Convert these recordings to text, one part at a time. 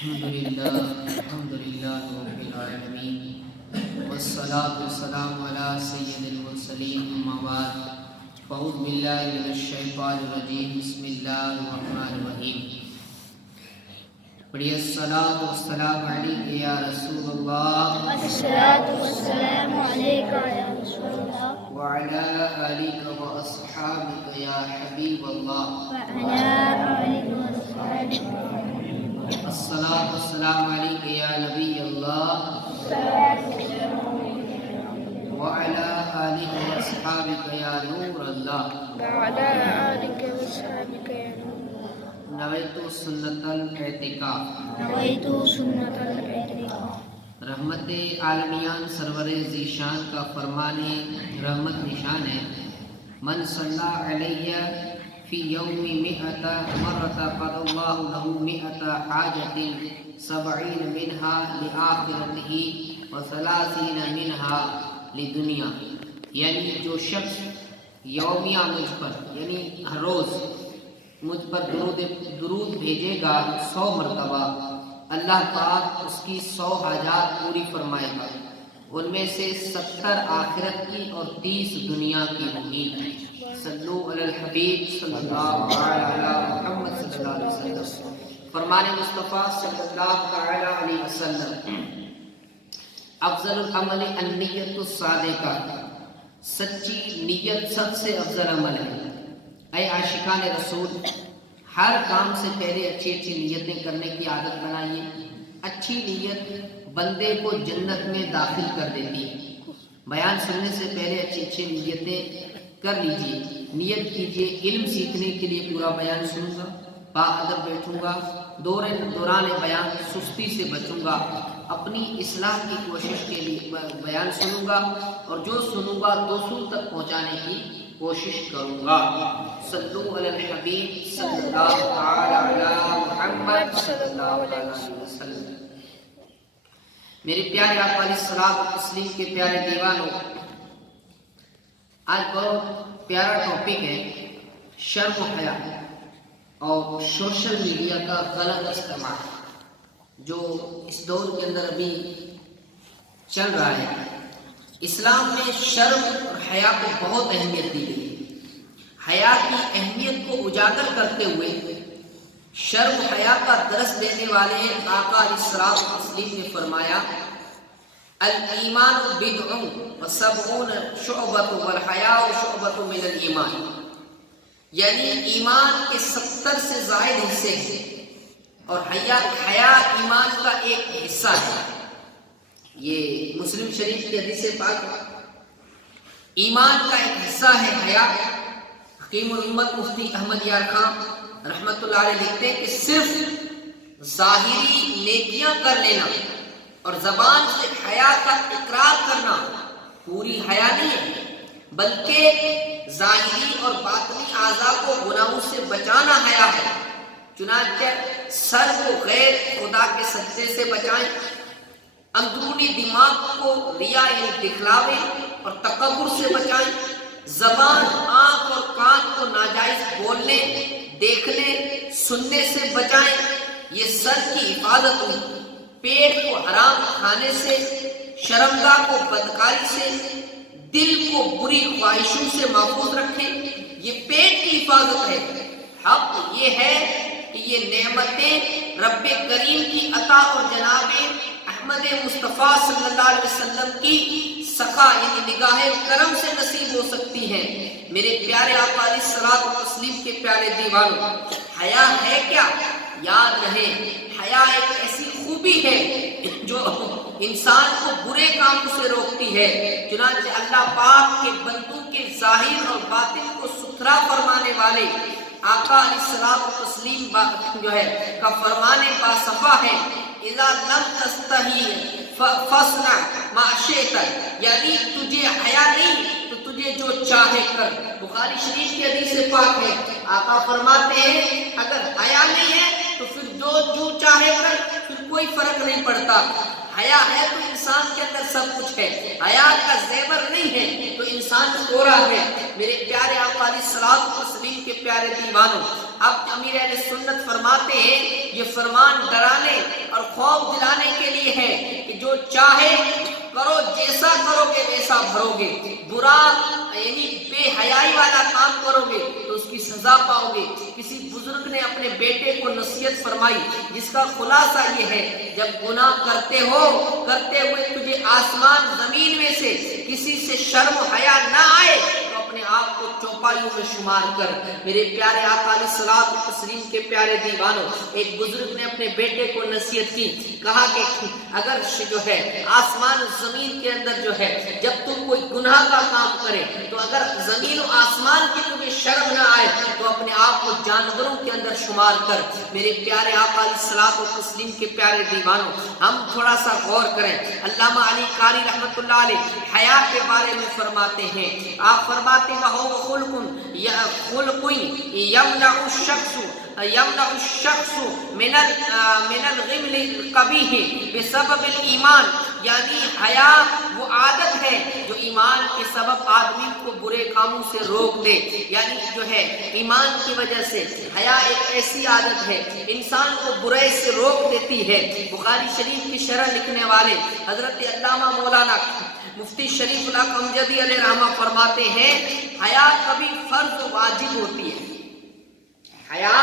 الحمد لله رب العالمين والصلاة والسلام على سيد المرسلين أما بعد فأعوذ بالله من الشيطان الرجيم بسم الله الرحمن الرحيم پڑھیے الصلاة والسلام علیک یا رسول اللہ الصلاة والسلام عليك يا رسول الله وعلى آلك وأصحابك يا حبيب الله وعلى آلك وصحبه الصلاة والسلام علیک یا نبی اللہ وعلى آلك وأصحابك يا نور الله وعلى آلك وصحبك يا نور نویت سنت الاعتکاف نويت سنة الاعتكاف رحمت عالمیان سرور ذیشان کا فرمان رحمت نشان ہے من صلی علیہ فی یوم مئۃ مرۃ قضى اللہ له مئۃ حاجۃ 70 منها لآخرتہ و30 منها لدنیا، یعنی جو شخص یومیہ مجھ پر یعنی ہر روز مجھ پر درود بھیجے گا 100 مرتبہ، اللہ پاک اس کی 100 حاجات پوری فرمائے گا، ان میں سے 70 آخرت کی اور 30 دنیا کی ہوگی۔ صلو علی الحبیب صلی اللہ علیہ محمد صلی اللہ علیہ وسلم۔ فرمان مصطفیٰ صلی اللہ علیہ وسلم، افضل العمل النیت الصادقہ، سچی نیت سب سے افضل عمل ہے۔ اے عاشقان رسول، ہر کام سے پہلے اچھی اچھی نیتیں کرنے کی عادت بنائیے۔ اچھی نیت بندے کو جنت میں داخل کر دیتی ہے۔ بیان سننے سے پہلے اچھی اچھی نیتیں کر لیجیے، نیت کیجیے علم سیکھنے کے لیے پورا بیان سنوں گا، باادب بیٹھوں گا، دوران بیان سستی سے بچوں گا، اپنی اصلاح کی کوشش کے لیے بیان سنوں گا اور جو سنوں گا دوسروں تک پہنچانے کی کوشش کروں گا۔ صلو علی الحبیب صلی اللہ علی محمد صلی اللہ علیہ وسلم۔ میرے پیارے آقا علیہ الصلوۃ والتسلیم کے پیارے دیوانوں، آج بہت پیارا ٹاپک ہے شرم و حیا اور سوشل میڈیا کا غلط استعمال جو اس دور کے اندر ابھی چل رہا ہے۔ اسلام میں شرم اور حیا کو بہت اہمیت دی گئی ہے۔ حیا کی اہمیت کو اجاگر کرتے ہوئے شرم و حیا کا درس دینے والے آقا علیہ الصلوۃ والتسلیم نے فرمایا، الایمان بدع و70 شعبۃ والحیاء شعبۃ من الایمان، یعنی ایمان کے 70 سے زائد حصے ہیں اور حیا ایمان کا ایک حصہ ہے۔ یہ مسلم شریف کی حدیث پاک، ایمان کا ایک حصہ ہے حیا۔ حکیم الامت مفتی احمد یار خان رحمۃ اللہ علیہ لکھتے ہیں کہ صرف ظاہری نیکیاں کر لینا اور زبان سے حیا کا اقرار کرنا پوری حیا نہیں ہے، بلکہ ظاہری اور باطنی اعضاء کو گناہوں سے بچانا حیا ہے۔ چنانچہ سر کو غیر خدا کے سجدے سے بچائیں، اندرونی دماغ کو ریا یعنی دکھلاوے اور تکبر سے بچائیں، زبان، آنکھ اور کان کو ناجائز بولنے، دیکھنے، سننے سے بچائیں، یہ سر کی حفاظت ہوئی۔ پیٹ کو حرام کھانے سے، شرمگاہ کو بدکاری سے، دل کو بری خواہشوں سے محفوظ رکھیں، یہ پیٹ کی حفاظت ہے۔ حق یہ ہے کہ یہ نعمتیں رب کریم کی عطا اور جناب احمد مصطفیٰ صلی اللہ علیہ وسلم کی سخا یعنی نگاہ کرم سے نصیب ہو سکتی ہیں۔ میرے پیارے آقا علیہ الصلوۃ والتسلیم کے پیارے دیوانوں، حیا ہے کیا؟ یاد رہے، حیا ایک ایسی خوبی ہے جو انسان کو برے کاموں سے روکتی ہے۔ چنانچہ اللہ پاک کے بندوں کے ظاہر اور باطن کو ستھرا فرمانے والے آقا علیہ الصلوۃ والتسلیم جو ہے کا فرمان باصفا ہے، اذا لم تستحی فاصنع ما شئت، یعنی تجھے حیا نہیں تو تجھے جو چاہے کر۔ بخاری شریف کی حدیث پاک ہے، آقا فرماتے ہیں اگر حیا نہیں ہے تو پھر جو چاہے کر، پھر کوئی فرق نہیں پڑتا۔ حیا ہے تو انسان کے اندر سب کچھ ہے، حیا کا زیور نہیں ہے تو انسان کوڑا ہے۔ میرے پیارے آقا علیہ الصلوۃ والتسلیم کے پیارے دیوانوں، اب امیر اہل سنت فرماتے ہیں یہ فرمان ڈرانے اور خوف دلانے کے لیے ہے کہ جو چاہے کرو، جیسا کرو گے ویسا بھرو گے، برا یعنی بے حیائی والا کام کرو گے تو اس کی سزا پاؤ گے۔ کسی بزرگ نے اپنے بیٹے کو نصیحت فرمائی جس کا خلاصہ یہ ہے، جب گناہ کرتے ہوئے تجھے آسمان زمین میں سے کسی سے شرم و حیا نہ آئے تو اپنے آپ کو چوپایوں میں شمار کر۔ میرے پیارے آقا علیہ الصلوۃ والتسلیم کے پیارے دیوانوں، ایک بزرگ نے اپنے بیٹے کو نصیحت کی، کہا کہ اگر جو ہے آسمان زمین کے اندر جو ہے جب تم کوئی گناہ کا کام کرے تو اگر زمین و آسمان کی تمہیں شرم نہ آئے تو اپنے آپ کو جانوروں کے اندر شمار کر۔ میرے پیارے آقا علیہ الصلوۃ والتسلیم کے پیارے دیوانوں، ہم تھوڑا سا غور کریں۔ علامہ علی قاری رحمۃ اللہ علیہ حیا کے بارے میں فرماتے ہیں، آپ فرماتے ہیں وَهُوَ خُلْقٌ يمنع الشخص من الغمل القبیح بسبب الایمان، یعنی حیا وہ عادت ہے جو ایمان کے سبب آدمی کو برے کاموں سے روک دے، یعنی جو ہے ایمان کی وجہ سے حیا ایک ایسی عادت ہے انسان کو برے سے روک دیتی ہے۔ بخاری شریف کی شرح لکھنے والے حضرت علامہ مولانا مفتی شریف اللہ امجدی علیہ رحمہ فرماتے ہیں حیا کبھی فرض و واجب ہوتی ہے، حیا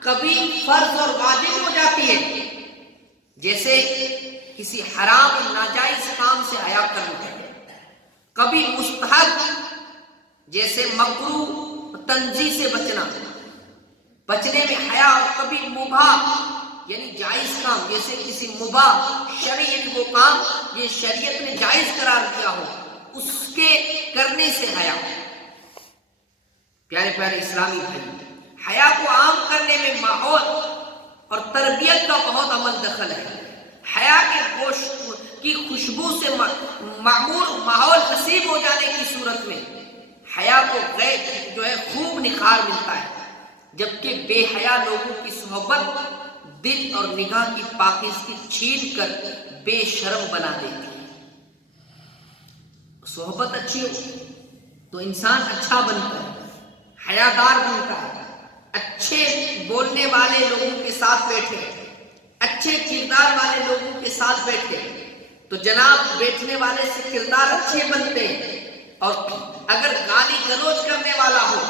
کبھی فرض اور واجب ہو جاتی ہے، جیسے کسی حرام ناجائز کام سے حیا کرنا ہے، کبھی مستحب جیسے مکروہ تنزیہ سے بچنے میں حیا، اور کبھی مباح یعنی جائز کام جیسے کسی مباح شرعی یعنی وہ کام یہ شریعت نے جائز قرار دیا ہو اس کے کرنے سے حیا۔ پیارے پیارے اسلامی بھائی، حیا کو عام کرنے میں ماحول اور تربیت کا بہت عمل دخل ہے۔ حیا کے گوشت کی خوشبو سے معمور ماحول نصیب ہو جانے کی صورت میں حیا کو غیر جو ہے خوب نکھار ملتا ہے، جبکہ بے حیا لوگوں کی صحبت دل اور نگاہ کی پاکیزگی چھین کر بے شرم بنا دیتی ہے۔ صحبت اچھی ہو تو انسان اچھا بنتا ہے، حیادار بنتا ہے، اچھے بولنے والے لوگوں کے ساتھ بیٹھے، اچھے کردار والے لوگوں کے ساتھ بیٹھے تو جناب بیٹھنے والے سے کردار اچھے بنتے ہیں، اور اگر گالی گلوچ کرنے والا ہو،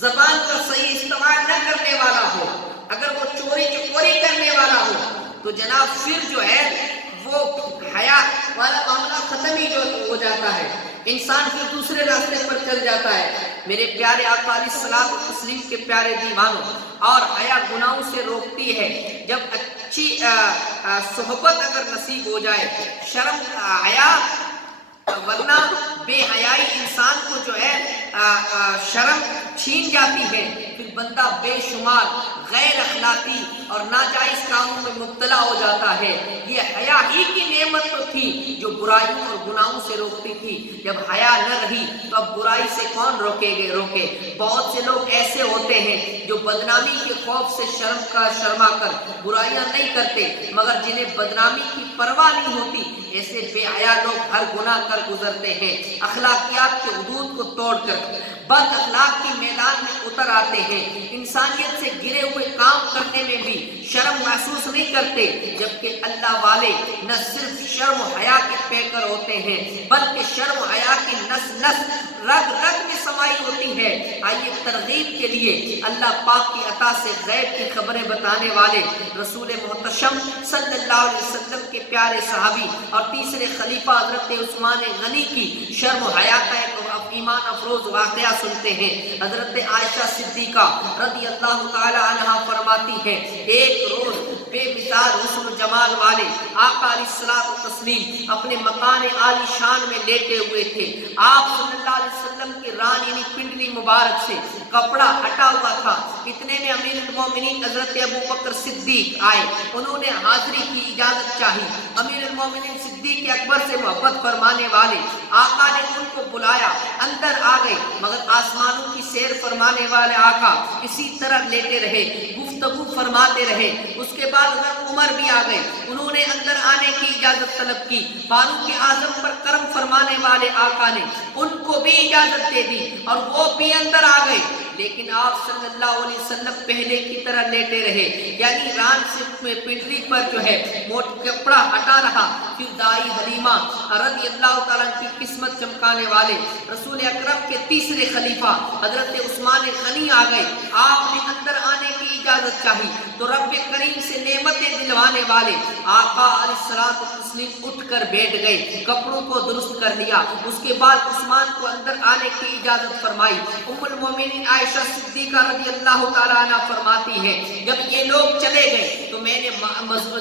زبان کا صحیح استعمال نہ کرنے والا ہو، اگر وہ چوری چکوری کرنے والا ہو تو جناب پھر جو ہے وہ حیا والا معاملہ ختم ہی جو ہو جاتا ہے، انسان پھر دوسرے راستے پر چل جاتا ہے۔ میرے پیارے آقا علیہ الصلوۃ والتسلیم کے پیارے دیوانوں، اور حیا گناہوں سے روکتی ہے۔ جب اچھی صحبت اگر نصیب ہو جائے، شرم حیا، ورنہ بے حیائی انسان کو جو ہے شرم چھین جاتی ہے، پھر بندہ بے شمار غیر اخلاقی اور ناجائز کاموں میں مبتلا ہو جاتا ہے۔ یہ حیا ہی کی نعمت تو تھی جو برائیوں اور گناہوں سے روکتی تھی، جب حیا نہ رہی تو اب برائی سے کون روکے۔ بہت سے لوگ ایسے ہوتے ہیں جو بدنامی کے خوف سے شرما کر برائیاں نہیں کرتے، مگر جنہیں بدنامی کی پرواہ نہیں ہوتی، ایسے بے حیا لوگ ہر گناہ کر گزرتے ہیں، اخلاقیات کے حدود کو توڑ کر بد اخلاق کے میدان میں اتر آتے ہیں، انسانیت سے گرے ہوئے کام کرنے میں بھی شرم محسوس نہیں کرتے، جبکہ اللہ والے نہ صرف شرم و حیا کے پیکر ہوتے ہیں بلکہ شرم و حیا کی نس نس رگ رگ میں سمائی ہوتی ہے۔ آئیے ترغیب کے لیے اللہ پاک کی عطا سے غیب کی خبریں بتانے والے رسول محتشم صلی اللہ علیہ وسلم کے پیارے صحابی اور تیسرے خلیفہ حضرت عثمان غنی کی شرم و حیا کا ایک ایمان افروز واقعہ سنتے ہیں۔ حضرت عائشہ صدیقہ رضی اللہ تعالی عنہا فرماتی ہیں، ایک روز بے مثال حسن و جمال والے آقا علیہ الصلوۃ والتسلیم اپنے مکان عالی شان میں لیٹے ہوئے تھے۔ آپ صلی اللہ علیہ وسلم کی ران یعنی پنڈلی مبارک سے کپڑا ہٹا ہوا تھا، اتنے میں امیر المومنین حضرت ابوبکر صدیق آئے، انہوں نے حاضری کی اجازت چاہی۔ امیر المومنین صدیق اکبر سے محبت فرمانے والے آقا نے ان کو بلایا، اندر آ گئے، مگر آسمانوں کی سیر فرمانے والے آقا اسی طرح لیٹے رہے، گفتگو فرماتے رہے۔ اس کے بعد حضرت عمر بھی آ گئے، انہوں نے اندر آنے کی اجازت طلب کی۔ فاروق اعظم پر کرم فرمانے والے آقا نے ان کو بھی اجازت دے دی اور وہ بھی اندر آ گئے۔ لیکن آپ صلی اللہ علیہ وسلم پہلے کی طرح لیٹے رہے، یعنی ران سے پنڈلی پر جو ہے موٹا کپڑا ہٹا رہا۔ پھر دائی حلیمہ رضی اللہ تعالیٰ کی قسمت چمکانے والے رسول اکرم کے تیسرے خلیفہ حضرت عثمان غنی آ گئے۔ آپ نے اندر آنے کی اجازت چاہی تو رب کریم سے نعمتیں دلوانے والے آقا علیہ الصلوۃ والتسلیم اٹھ کر بیٹھ گئے، کپڑوں کو درست کر لیا۔ اس کے بعد عثمان کو اندر آنے کی اجازت فرمائی۔ ام المومنین عائشہ صدیقہ رضی اللہ تعالیٰ عنہ فرماتی ہے جب یہ لوگ چلے گئے تو میں نے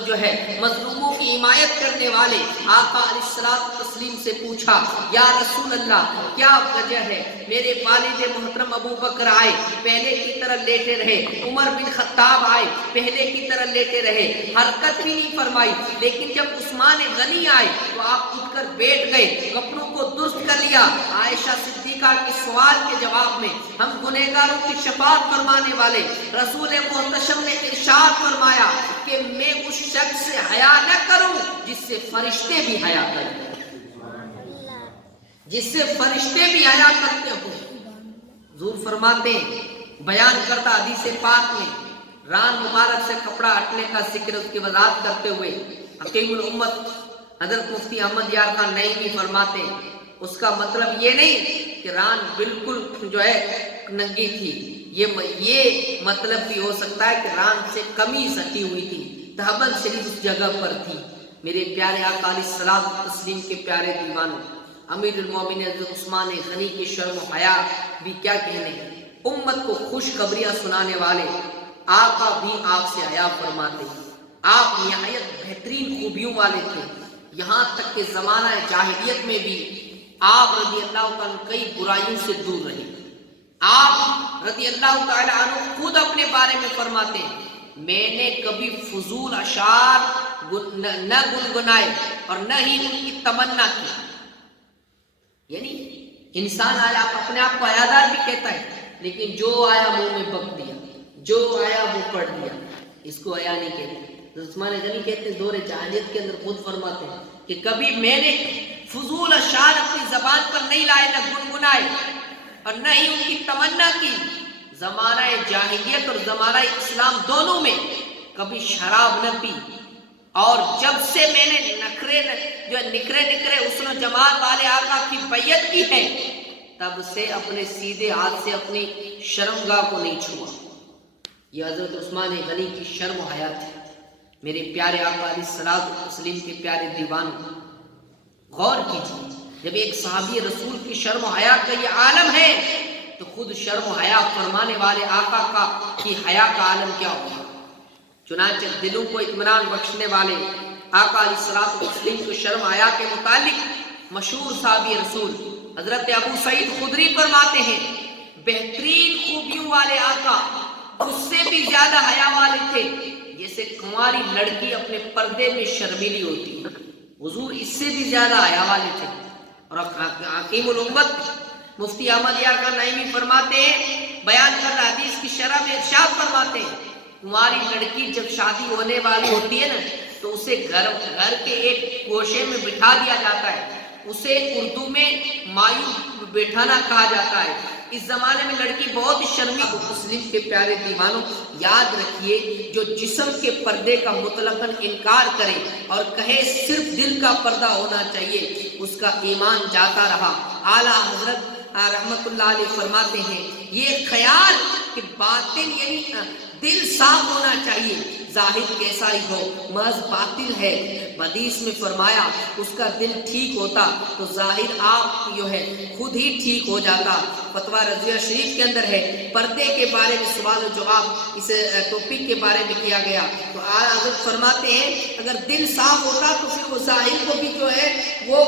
جو ہے مظلوموں کی حمایت کرنے والے آقا علیہ الصلوۃ والتسلیم سے پوچھا، یا رسول اللہ کیا وجہ ہے؟ میرے والد محترم ابو بکر آئے، پہلے کی طرح لیٹے رہے، عمر بن خطاب آئے، پہلے کی طرح لیٹے رہے، حرکت بھی نہیں فرمائی، لیکن جب عثمان غنی آئے تو آپ اٹھ کر بیٹھ گئے، کپڑوں کو درست کر لیا۔ عائشہ صدیقہ کے سوال کے جواب میں ہم گنہگاروں کی شفاعت فرمانے والے رسول محتشم نے ارشاد فرمایا کہ میں اس شخص سے حیا نہ کروں جس سے فرشتے بھی حیا کرتے ہیں، جس سے فرشتے بھی حیا کرتے ہوں۔ حضور فرماتے ہیں بیان کرتا حدیث پاک میں ران مبارک سے کپڑا ہٹنے کا ذکر اس کی وضاحت کرتے ہوئے حکیم الامت حضرت مفتی احمد یار خان نعیمی فرماتے ہیں اس کا مطلب یہ نہیں کہ ران بالکل جو ہے ننگی تھی، یہ مطلب بھی ہو سکتا ہے کہ ران سے کمی سٹی ہوئی تھی، تہبند شریف اس جگہ پر تھی۔ میرے پیارے آقا علیہ الصلوۃ والتسلیم کے پیارے دیوانوں، امیر المومنین حضرت عثمان غنی کی شرم و حیا بھی کیا کہنے، امت کو خوشخبریاں سنانے والے آقا بھی آپ سے حیا فرماتے ہیں۔ آپ نہایت بہترین خوبیوں والے تھے، یہاں تک کہ زمانہ جاہلیت میں بھی آپ رضی اللہ تعالیٰ کئی برائیوں سے دور رہے۔ آپ رضی اللہ تعالیٰ عنہ خود اپنے بارے میں فرماتے ہیں میں نے کبھی فضول اشعار نہ گنگنائے اور نہ ہی ان کی تمنا کی۔ یعنی انسان آیا اپنے آپ کو حیادار بھی کہتا ہے، لیکن جو آیا منہ میں بک دیا، جو آیا وہ پڑھ دیا، اس کو حیا نہیں کہتے۔ عثمان غنی کہتے ہیں دور جاہلیت کے اندر خود فرماتے ہیں کہ کبھی میں نے فضول اشعار اپنی زبان پر نہیں لائے، نہ گنگنائے اور نہ ہی ان کی تمنا کی۔ زمانہ جاہلیت اور زمانہ اسلام دونوں میں کبھی شراب نہ پی، اور جب سے میں نے نکرے حسن و جمال والے آقا کی بیعت کی ہے تب سے اپنے سیدھے ہاتھ سے اپنی شرمگاہ کو نہیں چھوا۔ یہ حضرت عثمان غنی کی شرم و حیا تھی۔ میرے پیارے آقا علیہ الصلوۃ والتسلیم کے پیارے دیوانوں، غور کیجیے، جب ایک صحابی رسول کی شرم و حیا کا یہ عالم ہے تو خود شرم و حیا فرمانے والے آقا کی حیا کا عالم کیا ہوگا۔ چنانچہ دلوں کو اطمینان بخشنے والے آقا علیہ الصلوۃ والتسلیم کو شرم و حیا کے متعلق مشہور صحابی رسول حضرت ابو سعید خدری فرماتے ہیں بہترین خوبیوں والے آقا اس سے بھی زیادہ حیا والے تھے جیسے کنواری لڑکی اپنے پردے میں شرمیلی ہوتی ہے، حضور اس سے بھی زیادہ حیا والے تھے۔ اور حکیم الامت مفتی احمد یار خان نعیمی فرماتے ہیں بیان کر رہا حدیث کی شرح میں ارشاد فرماتے ہیں کنواری لڑکی جب شادی ہونے والی ہوتی ہے نا تو اسے گھر کے ایک گوشے میں بٹھا دیا جاتا ہے، اسے اردو میں مایو بیٹھانا کہا جاتا ہے۔ اس زمانے میں لڑکی بہت شرمیلی۔ مسلم کے پیارے دیوانوں، یاد رکھیے جو جسم کے پردے کا مطلقاً انکار کرے اور کہے صرف دل کا پردہ ہونا چاہیے اس کا ایمان جاتا رہا۔ اعلیٰ حضرت رحمت اللہ علیہ فرماتے ہیں یہ خیال کہ باطن یعنی دل صاف ہونا چاہیے، ظاہر کیسا ہی ہو محض باطل ہے۔ حدیث میں فرمایا اس کا دل ٹھیک ہوتا تو ظاہر آپ جو ہے خود ہی ٹھیک ہو جاتا۔ فتویٰ رضیہ شریف کے اندر ہے پردے کے بارے میں سوال و جواب اس ٹاپک کے بارے میں کیا گیا تو حضرت فرماتے ہیں اگر دل صاف ہوتا تو پھر وہ ظاہر کو بھی جو ہے وہ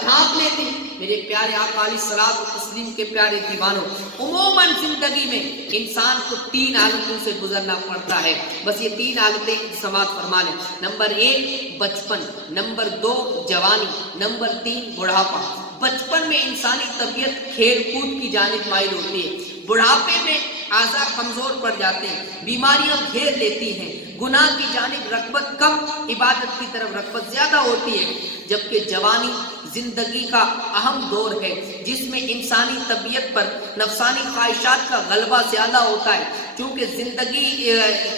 ڈھانپ لیتی۔ میرے پیارے آقا علیہ الصلوۃ والتسلیم کے پیارے دیوانوں، عموماً زندگی میں انسان کو 3 حالتوں سے گزرنا پڑتا ہے، بس یہ 3 حالتیں سماعت فرما لیں۔ نمبر 1 بچپن، نمبر 2 جوانی، نمبر 3 بڑھاپا۔ بچپن میں انسانی طبیعت کھیل کود کی جانب مائل ہوتی ہے، بڑھاپے میں اعضاء کمزور پڑ جاتے ہیں، بیماریاں گھیر لیتی ہیں، گناہ کی جانب رغبت کم عبادت کی طرف رغبت زیادہ ہوتی ہے، جبکہ جوانی زندگی کا اہم دور ہے جس میں انسانی طبیعت پر نفسانی خواہشات کا غلبہ زیادہ ہوتا ہے، کیونکہ زندگی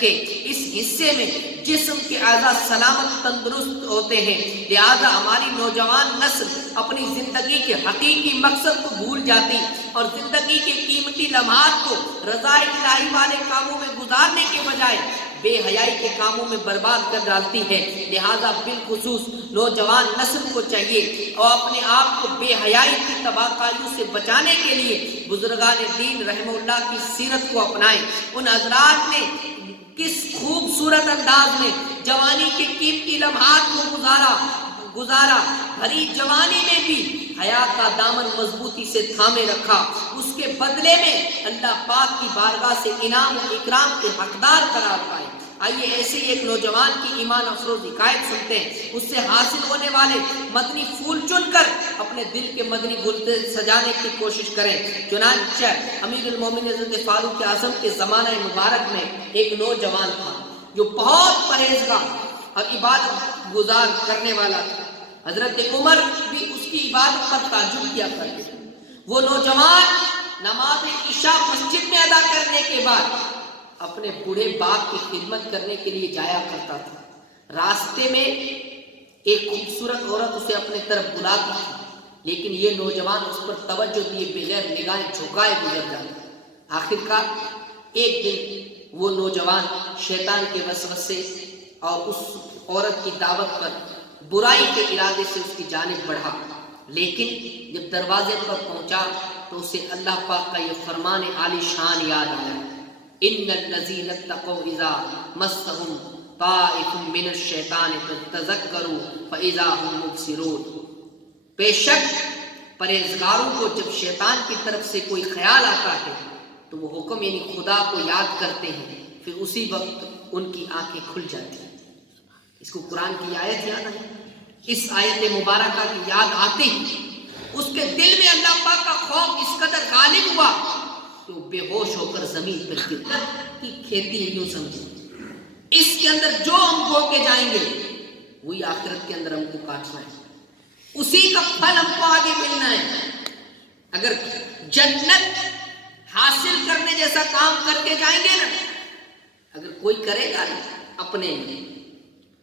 کے اس حصے میں جسم کے اعضاء سلامت تندرست ہوتے ہیں، لہذا ہماری نوجوان نسل اپنی زندگی کے حقیقی مقصد کو بھول جاتی اور زندگی کے قیمتی لمحات کو رضائے الہی والے کاموں میں گزارنے کے بجائے بے حیائی کے کاموں میں برباد کر ڈالتی ہے۔ لہذا بالخصوص نوجوان نسل کو چاہیے اور اپنے آپ کو بے حیائی کی تباہ کاریوں سے بچانے کے لیے بزرگان دین رحمہ اللہ کی سیرت کو اپنائیں۔ ان حضرات نے کس خوبصورت انداز میں جوانی کے قیمتی لمحات کو گزارا، بھری جوانی میں بھی حیا کا دامن مضبوطی سے تھامے رکھا، اس کے بدلے میں اللہ پاک کی بارگاہ سے انعام و اکرام کے حقدار قرار پائے۔ آئیے ایسے ہی ایک نوجوان کی ایمان افروز حکایت سنتے ہیں، اس سے حاصل ہونے والے مدنی پھول چن کر اپنے دل کے مدنی گلدے سجانے کی کوشش کریں۔ چنانچہ امیر المومنین حضرت فاروق اعظم کے زمانہ مبارک میں ایک نوجوان تھا جو بہت پرہیزگار اور عبادت گزار کرنے والا تھا۔ حضرت عمر بھی اس کی عبادت پر تعجب کیا کرتے تھے۔ وہ نوجوان نماز عشاء مسجد میں ادا کرنے کے بعد اپنے بوڑھے باپ کی خدمت کرنے کے لیے جایا کرتا تھا۔ راستے میں ایک خوبصورت عورت اسے اپنے طرف بلاتی تھی، لیکن یہ نوجوان اس پر توجہ دیے بغیر نگاہیں جھکائے گزر جاتا۔ آخرکار ایک دن وہ نوجوان شیطان کے وسوسے اور اس عورت کی دعوت پر برائی کے ارادے سے اس کی جانب بڑھا، لیکن جب دروازے پر پہنچا تو اسے اللہ پاک کا یہ فرمان عالی شان یاد آیا، ان الذین اتقوا اذا مسهم طائف من الشیطان تذکروا فاذا هم مبصرون۔ بے شک پرہیزگاروں کو جب شیطان کی طرف سے کوئی خیال آتا ہے تو وہ حکم یعنی خدا کو یاد کرتے ہیں، پھر اسی وقت ان کی آنکھیں کھل جاتی ہیں۔ اس کو قرآن کی آیت یاد ہے، اس آیت مبارکہ کی یاد آتے ہی اس کے دل میں اللہ پاک کا خوف اس قدر غالب ہوا کہ وہ بے ہوش ہو کر زمین پر گر کی کھیتی ہے، یوں سمجھے اس کے اندر جو ہم بو کے جائیں گے وہی آخرت کے اندر ہم کو کاٹنا ہے، اسی کا پھل ہم کو آگے ملنا ہے۔ اگر جنت حاصل کرنے جیسا کام کر کے جائیں گے نا، اگر کوئی کرے گا نا اپنے لیے،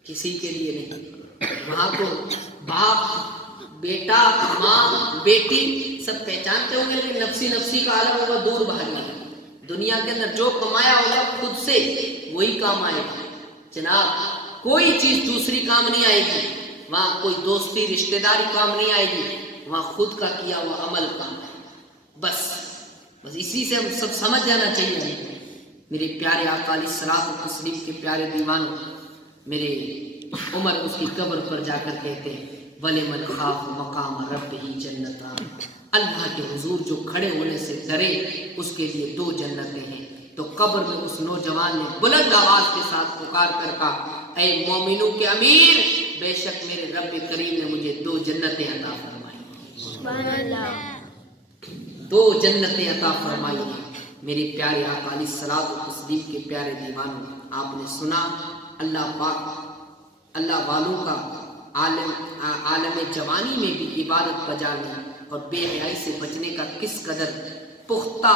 کسی کے لیے نہیں، وہاں کو باپ بیٹا ماں بیٹی سب پہچانتے ہوں گے، لیکن نفسی نفسی کا عالم ہوگا، دور بھاگنا ہے۔ دنیا کے اندر جو کمایا ہوگا خود سے وہی کام آئے گا جناب، کوئی چیز دوسری کام نہیں آئے گی، وہاں کوئی دوستی رشتہ داری کام نہیں آئے گی، وہاں خود کا کیا ہوا عمل کام ہے۔ بس اسی سے ہم سب سمجھ جانا چاہیے۔ میرے پیارے آقا علیہ الصلوۃ والتسلیم کے پیارے دیوانوں، میرے عمر اس کی قبر پر جا کر کہتے ہیں وَلِمَنْ خَافَ مَقَامَ رَبِّهِ جَنَّتَانِ، اللہ کے حضور جو کھڑے ہونے سے ڈرے اس کے لیے 2 جنتیں ہیں۔ تو قبر میں اس نوجوان نے بلند آواز کے ساتھ پکار کر کہا، اے مومنوں کے امیر، بے شک میرے رب کریم نے مجھے 2 جنتیں عطا فرمائی، سبحان اللہ، 2 جنتیں عطا فرمائی ہیں۔ میرے پیارے آقا علیہ الصلوۃ والتسلیم کے پیارے دیوانوں، آپ نے سنا اللہ پاک اللہ والوں کا عالم جوانی میں بھی عبادت بجانے اور بے حیائی سے بچنے کا کس قدر پختہ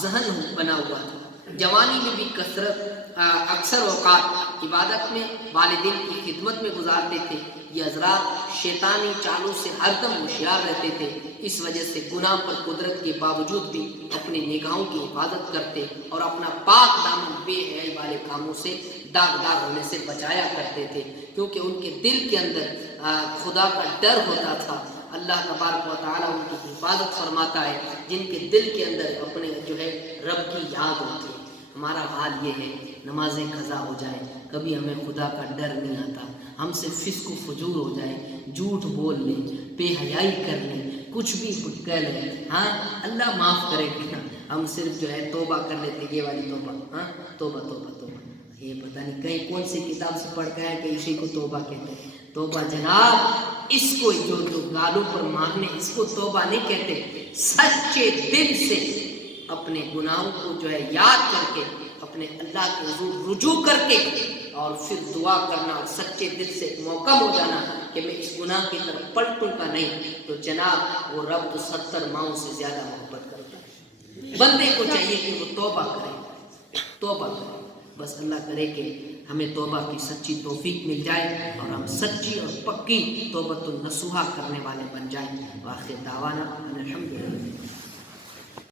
ذہن بنا ہوا تھا۔ جوانی میں بھی اکثر اوقات عبادت میں والدین کی خدمت میں گزارتے تھے۔ یہ حضرات شیطانی چالوں سے ہر دم ہوشیار رہتے تھے، اس وجہ سے گناہ پر قدرت کے باوجود بھی اپنی نگاہوں کی حفاظت کرتے اور اپنا پاک دامن بے حیائی والے کاموں سے داغدار ہونے سے بچایا کرتے تھے، کیونکہ ان کے دل کے اندر خدا کا ڈر ہوتا تھا۔ اللہ تبارک و تعالیٰ ان کی حفاظت فرماتا ہے جن کے دل کے اندر اپنے رب کی یاد ہوتی ہے۔ ہمارا حال یہ ہے، نمازیں قضا ہو جائے کبھی ہمیں خدا کا ڈر نہیں آتا، ہم سے فسق و فجور ہو جائے، جھوٹ بول لیں، بے حیائی کر لیں، کچھ بھی کہہ لیں، ہاں اللہ معاف کرے گا، ہم صرف توبہ کر لیتے، یہ والی توبہ، ہاں توبہ توبہ توبہ، یہ پتہ نہیں کہیں کون سی کتاب سے پڑھ کے ہے کہ اسی کو توبہ کہتے ہیں۔ توبہ جناب اس کو جو گالوں پر مارنے اس کو توبہ نہیں کہتے، سچے دل سے اپنے گناہوں کو یاد کر کے اپنے اللہ کے حضور رجوع کر کے اور پھر دعا کرنا اور سچے دل سے ایک موقع ہو جانا کہ میں اس گناہ کی طرف پلٹوں کا نہیں، تو جناب وہ رب تو 70 ماؤں سے زیادہ محبت کرتا ہے۔ بندے کو چاہیے کہ وہ توبہ کرے، بس اللہ کرے کہ ہمیں توبہ کی سچی توفیق مل جائے اور ہم سچی اور پکی توبۃ النصوحہ کرنے والے بن جائیں۔ وآخر دعوانا ان الحمدللہ۔